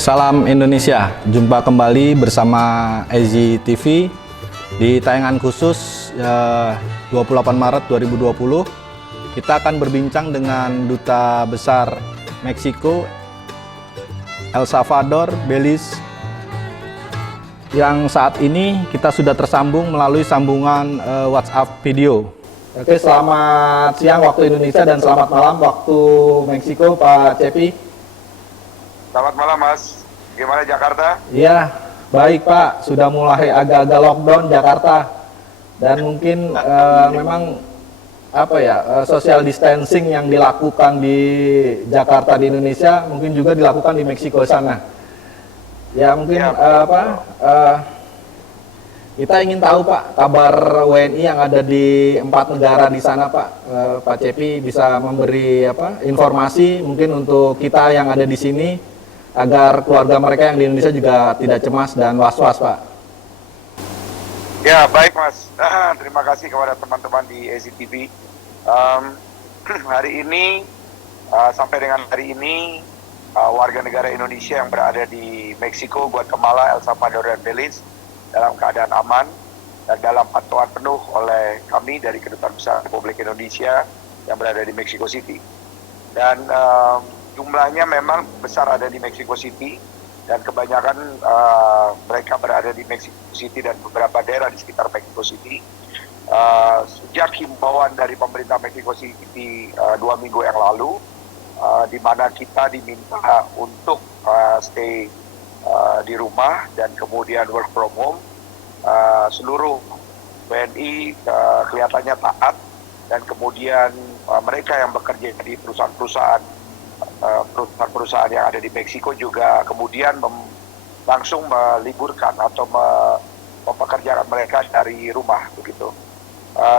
salam Indonesia. Jumpa kembali bersama EZI TV di tayangan khusus 28 Maret 2020. Kita akan berbincang dengan Duta Besar Meksiko, El Salvador, Belize, yang saat ini kita sudah tersambung melalui sambungan WhatsApp video. Oke, selamat siang waktu Indonesia dan selamat malam waktu Meksiko, Pak Cepi. Selamat malam, Mas. Gimana Jakarta? Iya, baik Pak. Sudah mulai agak-agak lockdown Jakarta. Dan mungkin memang social distancing yang dilakukan di Jakarta di Indonesia mungkin juga dilakukan di Meksiko sana. Ya mungkin kita ingin tahu Pak kabar WNI yang ada di 4 negara di sana Pak. Pak Cepi bisa memberi informasi mungkin untuk kita yang ada di sini, agar keluarga mereka yang di Indonesia juga tidak cemas dan was-was, Pak. Ya, baik Mas. Terima kasih kepada teman-teman di EZI TV. Hari ini, sampai dengan hari ini, warga negara Indonesia yang berada di Meksiko, Guatemala, El Salvador, dan Belize dalam keadaan aman dan dalam pantauan penuh oleh kami dari Kedutaan Besar Republik Indonesia yang berada di Mexico City. Dan jumlahnya memang besar ada di Mexico City, dan kebanyakan mereka berada di Mexico City dan beberapa daerah di sekitar Mexico City. Sejak himbauan dari pemerintah Mexico City 2 minggu yang lalu, di mana kita diminta untuk stay di rumah dan kemudian work from home, seluruh WNI kelihatannya taat, dan kemudian mereka yang bekerja di perusahaan-perusahaan yang ada di Meksiko juga kemudian langsung meliburkan atau mempekerjakan mereka dari rumah begitu.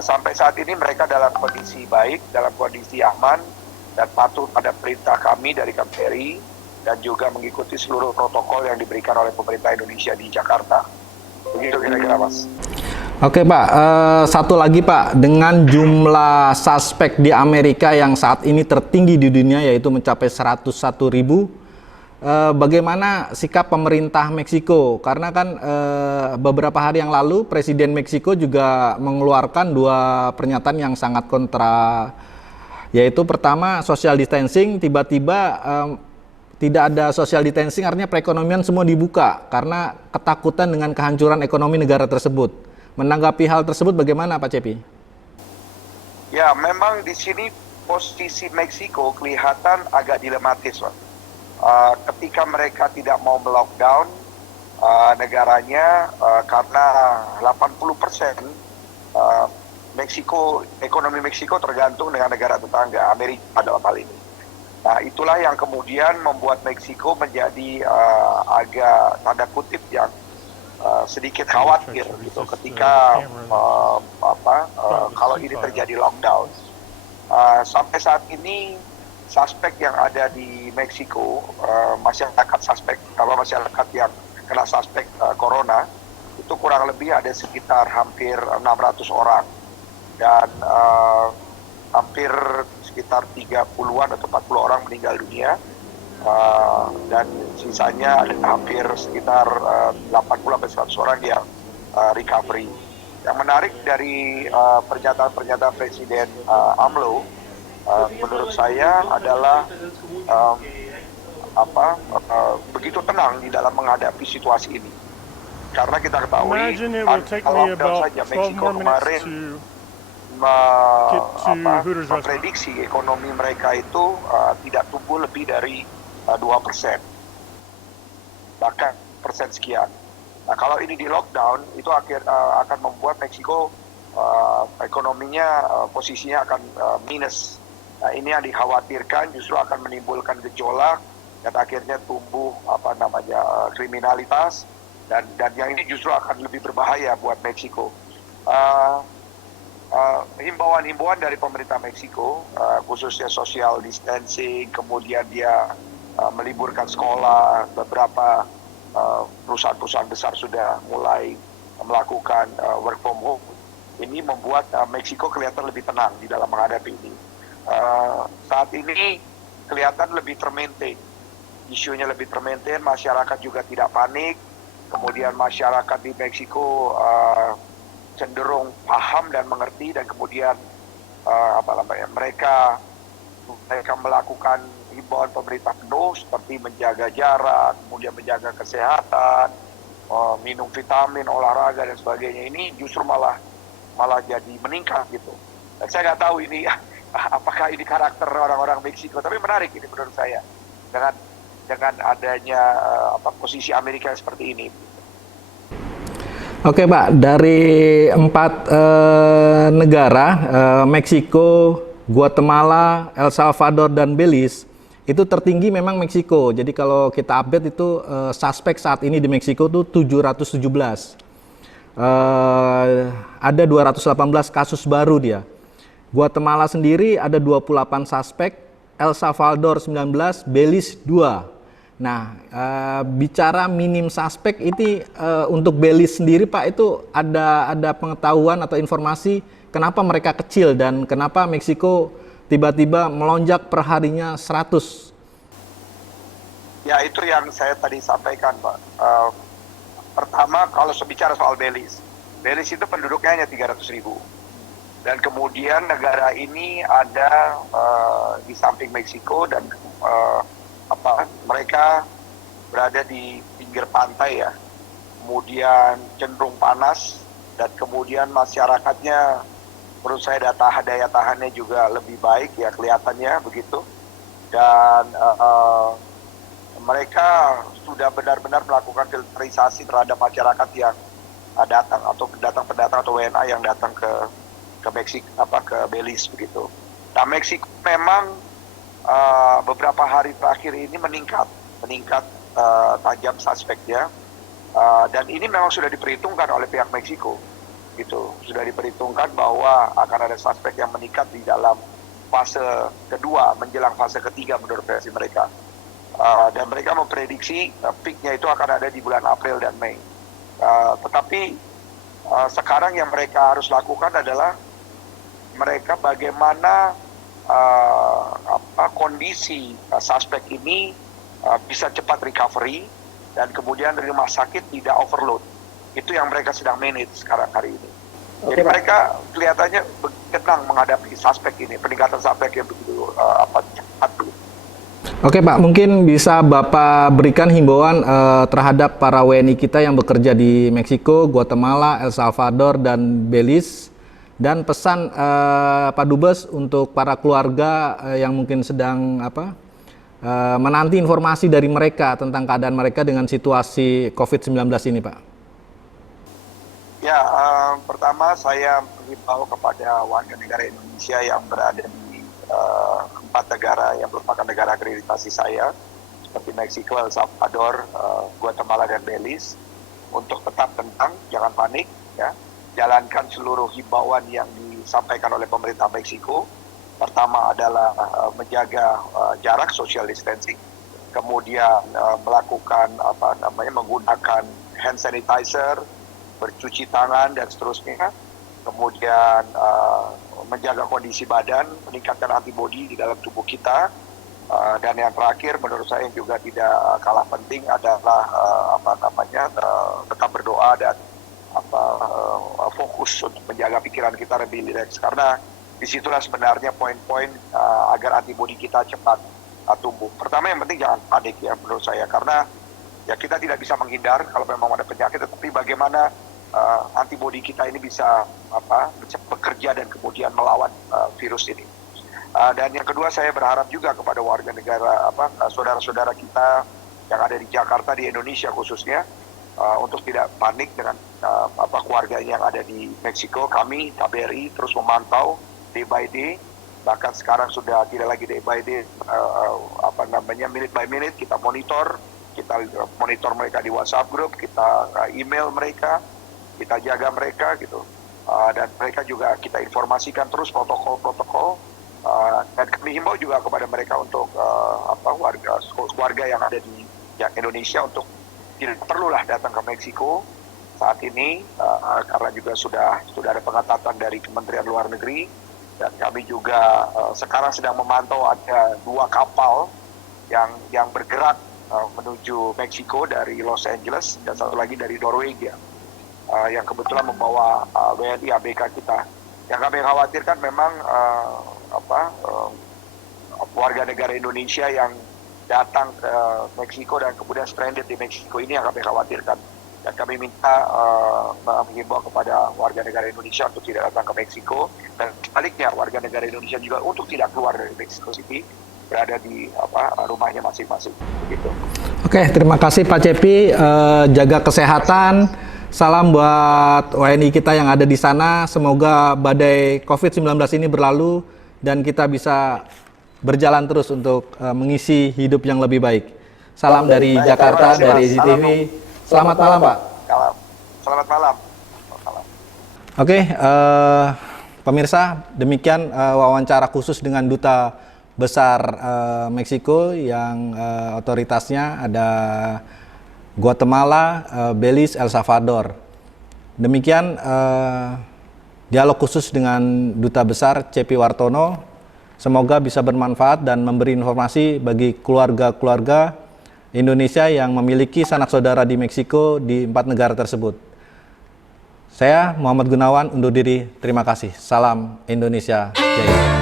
Sampai saat ini mereka dalam kondisi baik, dalam kondisi aman dan patuh pada perintah kami dari KBRI dan juga mengikuti seluruh protokol yang diberikan oleh pemerintah Indonesia di Jakarta. Begitu kira-kira, Mas. Oke Pak, satu lagi Pak, dengan jumlah suspek di Amerika yang saat ini tertinggi di dunia yaitu mencapai 101.000, bagaimana sikap pemerintah Meksiko? Karena kan beberapa hari yang lalu Presiden Meksiko juga mengeluarkan 2 pernyataan yang sangat kontra, yaitu pertama social distancing, tiba-tiba tidak ada social distancing, artinya perekonomian semua dibuka karena ketakutan dengan kehancuran ekonomi negara tersebut. Menanggapi hal tersebut bagaimana Pak Cepi? Ya, memang di sini posisi Meksiko kelihatan agak dilematis, Pak. Ketika mereka tidak mau melockdown negaranya karena 80% ekonomi Meksiko tergantung dengan negara tetangga, Amerika dalam hal ini. Nah, itulah yang kemudian membuat Meksiko menjadi agak tanda kutip yang sedikit khawatir gitu ketika kalau ini terjadi lockdown. Sampai saat ini suspek yang ada di Meksiko, masyarakat yang kena suspek corona itu kurang lebih ada sekitar hampir 600 orang, dan hampir sekitar 30-an atau 40 orang meninggal dunia. Dan sisanya ada hampir sekitar 80-100 orang yang recovery. Yang menarik dari pernyataan Presiden AMLO menurut saya adalah begitu tenang di dalam menghadapi situasi ini. Karena kita ketahui kalau lockdown saja Meksiko kemarin memprediksi ekonomi mereka itu tidak tumbuh lebih dari 2%, bahkan persen sekian. Nah, kalau ini di lockdown itu akan membuat Meksiko ekonominya posisinya akan minus. Nah, ini yang dikhawatirkan justru akan menimbulkan gejolak dan akhirnya tumbuh kriminalitas, dan yang ini justru akan lebih berbahaya buat Meksiko. Himbauan-himbauan dari pemerintah Meksiko, khususnya social distancing, kemudian dia meliburkan sekolah, beberapa perusahaan-perusahaan besar sudah mulai melakukan work from home. Ini membuat Meksiko kelihatan lebih tenang di dalam menghadapi ini. Saat ini kelihatan lebih termaintain isunya lebih termaintain, masyarakat juga tidak panik. Kemudian masyarakat di Meksiko cenderung paham dan mengerti, dan kemudian mereka melakukan himbauan pemerintah penuh seperti menjaga jarak, kemudian menjaga kesehatan, minum vitamin, olahraga dan sebagainya. Ini justru malah jadi meningkat gitu. Dan saya nggak tahu ini apakah ini karakter orang-orang Meksiko, tapi menarik ini menurut saya dengan adanya posisi Amerika seperti ini. Oke Pak, dari 4 negara, Meksiko, Guatemala, El Salvador, dan Belize, itu tertinggi memang Meksiko. Jadi kalau kita update itu suspek saat ini di Meksiko itu 717. Ada 218 kasus baru dia. Guatemala sendiri ada 28 suspek, El Salvador 19, Belize 2. Nah, bicara minim suspek ini untuk Belize sendiri Pak, itu ada pengetahuan atau informasi kenapa mereka kecil dan kenapa Meksiko tiba-tiba melonjak perharinya 100? Ya, itu yang saya tadi sampaikan Pak. Pertama, kalau bicara soal Belize itu penduduknya hanya 300.000. Dan kemudian negara ini ada di samping Meksiko dan mereka berada di pinggir pantai ya, kemudian cenderung panas, dan kemudian masyarakatnya menurut saya daya tahannya juga lebih baik ya, kelihatannya begitu. Dan mereka sudah benar-benar melakukan filterisasi terhadap masyarakat yang datang atau pendatang atau WNA yang datang ke Meksiko, ke Belize begitu. Nah, Meksiko memang beberapa hari terakhir ini meningkat tajam suspeknya, dan ini memang sudah diperhitungkan oleh pihak Meksiko gitu, sudah diperhitungkan bahwa akan ada suspek yang meningkat di dalam fase kedua menjelang fase ketiga menurut versi mereka, dan mereka memprediksi peaknya itu akan ada di bulan April dan Mei. Tetapi sekarang yang mereka harus lakukan adalah mereka bagaimana kondisi suspek ini bisa cepat recovery dan kemudian dari rumah sakit tidak overload. Itu yang mereka sedang manage sekarang hari ini. Jadi mereka kelihatannya tenang menghadapi suspek ini, peningkatan suspek yang begitu cepat. Oke Pak, mungkin bisa Bapak berikan himbauan terhadap para WNI kita yang bekerja di Meksiko, Guatemala, El Salvador, dan Belize. Dan pesan Pak Dubes untuk para keluarga yang mungkin sedang menanti informasi dari mereka tentang keadaan mereka dengan situasi COVID-19 ini, Pak. Ya, pertama saya mengimbau kepada warga negara Indonesia yang berada di 4 negara yang merupakan negara akreditasi saya, seperti Meksiko, El Salvador, Guatemala, dan Belize, untuk tetap tenang, jangan panik, ya. Jalankan seluruh himbauan yang disampaikan oleh pemerintah Meksiko. Pertama adalah menjaga jarak, social distancing, kemudian melakukan menggunakan hand sanitizer, bercuci tangan dan seterusnya, kemudian menjaga kondisi badan, meningkatkan antibodi di dalam tubuh kita, dan yang terakhir menurut saya yang juga tidak kalah penting adalah tetap berdoa dan fokus untuk menjaga pikiran kita lebih rileks, karena disitulah sebenarnya poin-poin agar antibodi kita cepat tumbuh. Pertama yang penting jangan panik ya menurut saya, karena ya kita tidak bisa menghindar kalau memang ada penyakit, tetapi bagaimana antibodi kita ini bisa bekerja dan kemudian melawan virus ini. Dan yang kedua, saya berharap juga kepada warga negara saudara-saudara kita yang ada di Jakarta, di Indonesia khususnya, untuk tidak panik dengan keluarga yang ada di Meksiko. Kami KBRI terus memantau day by day, bahkan sekarang sudah tidak lagi day by day, minute by minute kita monitor mereka di WhatsApp group, kita email mereka, kita jaga mereka gitu, dan mereka juga kita informasikan terus protokol-protokol, dan kami himbau juga kepada mereka untuk warga yang ada di Indonesia untuk tidak perlulah datang ke Meksiko saat ini, karena juga sudah ada pengetatan dari Kementerian Luar Negeri, dan kami juga sekarang sedang memantau ada 2 kapal yang bergerak menuju Meksiko dari Los Angeles dan satu lagi dari Norwegia yang kebetulan membawa WNI ABK kita. Yang kami khawatirkan memang warga negara Indonesia yang datang ke Meksiko dan kemudian stranded di Meksiko ini yang kami khawatirkan. Dan kami minta menghimbau kepada warga negara Indonesia untuk tidak datang ke Meksiko, dan sebaliknya warga negara Indonesia juga untuk tidak keluar dari Mexico City, berada di rumahnya masing-masing. Begitu. Oke, terima kasih Pak Cepi. Jaga kesehatan. Salam buat WNI kita yang ada di sana. Semoga badai COVID-19 ini berlalu dan kita bisa berjalan terus untuk mengisi hidup yang lebih baik. Salam dari Jakarta, dari ZTV. Selamat malam, Pak. Selamat malam. Oke, pemirsa, demikian wawancara khusus dengan Duta Besar Meksiko yang otoritasnya ada Guatemala, Belize, El Salvador. Demikian dialog khusus dengan Duta Besar Cepi Wartono. Semoga bisa bermanfaat dan memberi informasi bagi keluarga-keluarga Indonesia yang memiliki sanak saudara di Meksiko di 4 negara tersebut. Saya Muhammad Gunawan undur diri. Terima kasih. Salam Indonesia Jaya.